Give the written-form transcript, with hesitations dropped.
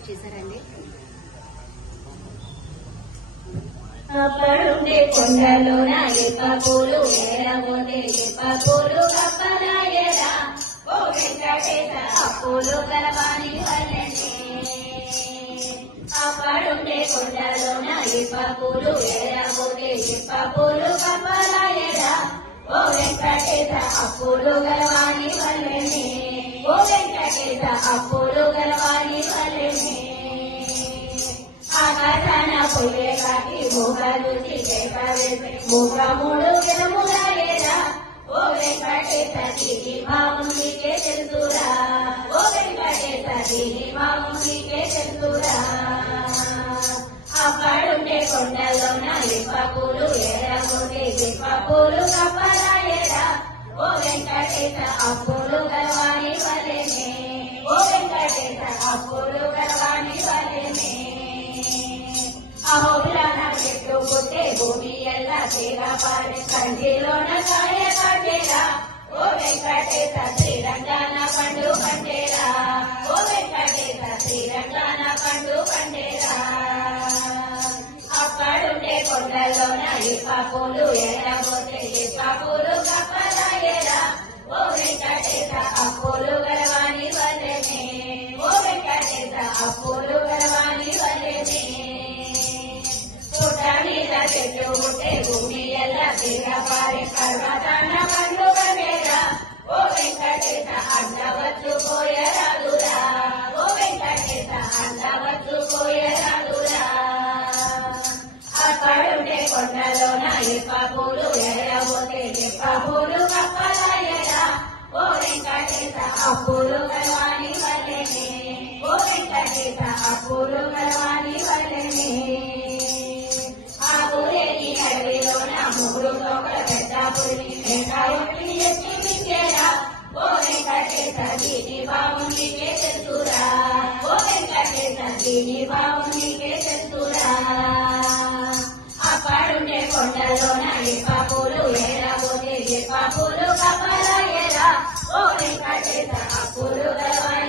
Start చేశారండి. అప్పుడుండే కొండలోన ఎప్ప పూలు ఏరబోతే ఎప్ప పూలు కప్పలాయరా ఓ వెంకటేశ అప్పులు గలవాణి వల్లనే. అప్పుడుండే కొండలోన ఎప్ప పూలు ఏరబోతే ఎప్ప పూలు కప్పలాయరా ఓ వెంకటేశ అప్పులు గలవాణి వల్లనే. ఓ వెంకటేశ అప్పులు గలవాణి వల్లనే. ఆకాశాన పొయ్యే కాకి మూగలు చేపవేసి మూగముడు వినములాయేరా ఓ వెంకటేశ దీని మామునికే తెలుసురా. ఓ వెంకటేశ దీని మామునికే తెలుసురా. అప్పుడుండే కొండలోన ఇప్ప పూలు ఏరబోతే ఇప్ప పూలు కప్పలాయేరా ఓ వెంకటేశ అప్పులు గలవాణి వల్లనే. ఓ వెంకటేశ అప్పులు గలవాణి వల్లనే. అహోబిలాన చెట్టు పుట్టే భూమి ఎల్లా తీర పాడే కంటిలోన కాయ కట్టేరా ఓ వెంకటేశ శ్రీరంగాన పండు పండేరా. ఓ వెంకటేశ శ్రీరంగాన పండు పండేరా. అప్పుడుండే కొండలోన ఇప్ప పూలు ఏరబోతే ఇప్ప పూలు కప్పలాయేరా ఓ వెంకటేశ అప్పులు గలవాణి వల్లనే. ఓ వెంకటేశ అప్పులు గలవాణి వల్లనే. పుట్ట మీద చెట్టు పుట్టే భూమి ఎల్లా తిరగపారే పర్వతాన పండు పండేరా ఓ వెంకటేశ అండవచ్చు పోయరాదురా. ఓ వెంకటేశ అండవచ్చు పోయరాదురా. అప్పుడుండే కొండలోన ఇప్ప పూలు ఏరబోతే ఇప్ప పూలు కప్పలాయరా ఓ వెంకటేశ అప్పులు గలవాణి వల్లనే. ఓ వెంకటేశ అప్పులు గలవాణి వల్లనే. ఆకులేని అడవిలోన ముగ్గురు తోకల పెద్ద పులిని మేఘాయుడిని ఎత్తి మింగేరా ఓ వెంకటేశ దీని బావునికే తెలుసురా. ఓ వెంకటేశ దీని బావునికే తెలుసురా. అప్పుడుండే కొండలోన ఇప్ప పూలు ఏరబోతే ఇప్ప పూలు కప్పలాయేరా ఓ వెంకటేశ అప్పులు గలవాణి